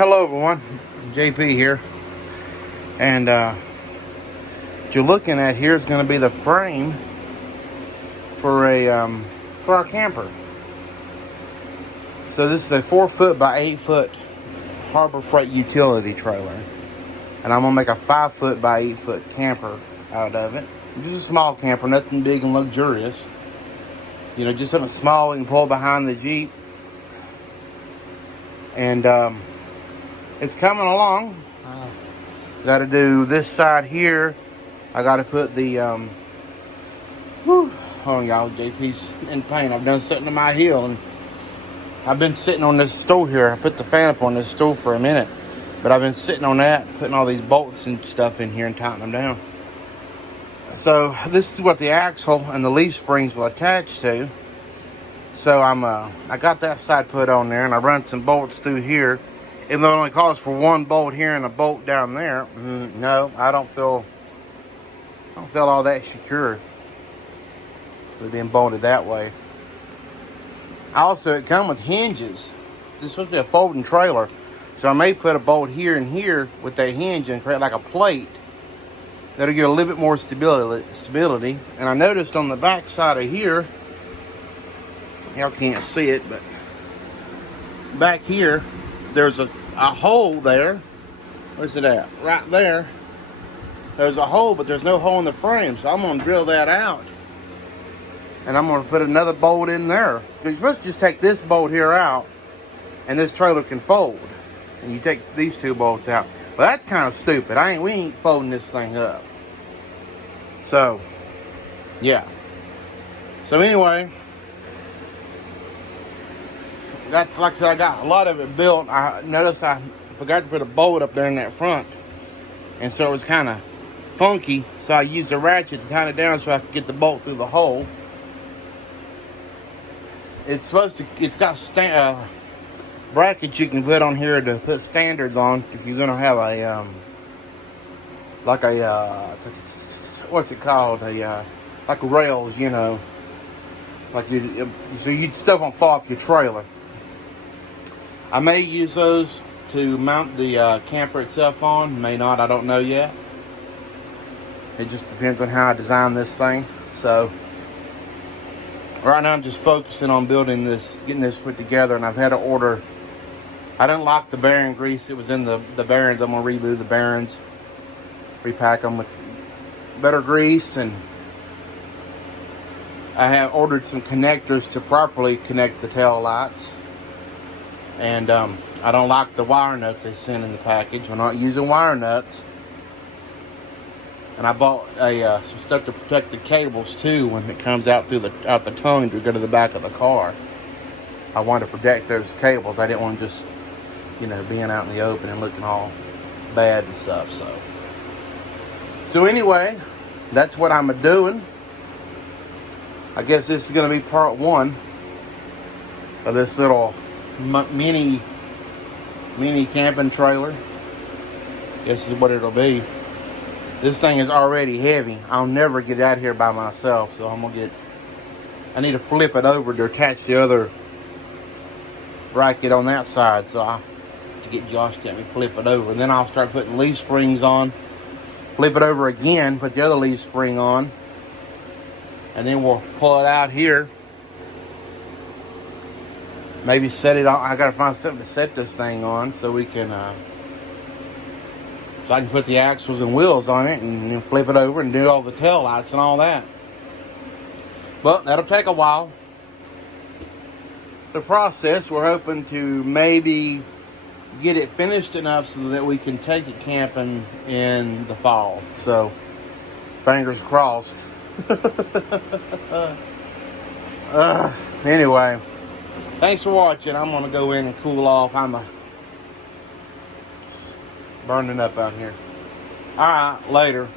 Hello everyone, JP here, and what you're looking at here is going to be the frame for our camper. So this is a 4-foot by 8-foot Harbor Freight utility trailer, and I'm gonna make a 5-foot by 8-foot camper out of it. Just a small camper, nothing big and luxurious. You know, just something small we can pull behind the Jeep, and it's coming along. Got to do this side here. I got to put the hold on, y'all. JP's in pain. I've done something to my heel, and I've been sitting on this stool here. I put the fan up on this stool for a minute, but I've been sitting on that, putting all these bolts and stuff in here and tightening them down. So this is what the axle and the leaf springs will attach to. So I got that side put on there, and I run some bolts through here. Even though it only calls for one bolt here and a bolt down there, no, I don't feel all that secure with being bolted that way. Also, it comes with hinges. This is supposed to be a folding trailer, so I may put a bolt here and here with that hinge and create like a plate that'll give a little bit more stability. And I noticed on the back side of here, y'all can't see it, but back here there's a hole there. Where's it at? Right there. There's a hole, but there's no hole in the frame, so I'm gonna drill that out, and I'm gonna put another bolt in there. Because you're supposed to just take this bolt here out, and this trailer can fold, and you take these two bolts out. But that's kind of stupid. We ain't folding this thing up. So yeah. So anyway, like I said, I got a lot of it built. I noticed I forgot to put a bolt up there in that front, and so it was kind of funky. So I used a ratchet to tighten it down so I could get the bolt through the hole. It's got brackets you can put on here to put standards on if you're gonna have a what's it called, like rails, you know, so stuff won't fall off your trailer. I may use those to mount the camper itself on. May not, I don't know yet. It just depends on how I design this thing. So right now I'm just focusing on building this, getting this put together, and I've had to order. I didn't lock the bearing grease. It was in the bearings. I'm gonna redo the bearings, repack them with better grease, and I have ordered some connectors to properly connect the tail lights. And I don't like the wire nuts they sent in the package. We're not using wire nuts. And I bought some stuff to protect the cables too when it comes out through out the tongue to go to the back of the car. I wanted to protect those cables. I didn't want to just, being out in the open and looking all bad and stuff. So anyway, that's what I'm doing. I guess this is going to be part 1 of this little mini camping trailer. This is what it'll be. This thing is already heavy. I'll never get out here by myself, so I need to flip it over to attach the other bracket on that side. So I have to get Josh to let me flip it over, and then I'll start putting leaf springs on, flip it over again, put the other leaf spring on, and then we'll pull it out here. Maybe set it on. I gotta find something to set this thing on so we can, so I can put the axles and wheels on it and then flip it over and do all the tail lights and all that. But that'll take a while. The process, we're hoping to maybe get it finished enough so that we can take it camping in the fall. So, fingers crossed. Anyway. Thanks for watching. I'm going to go in and cool off. I'm burning up out here. Alright, later.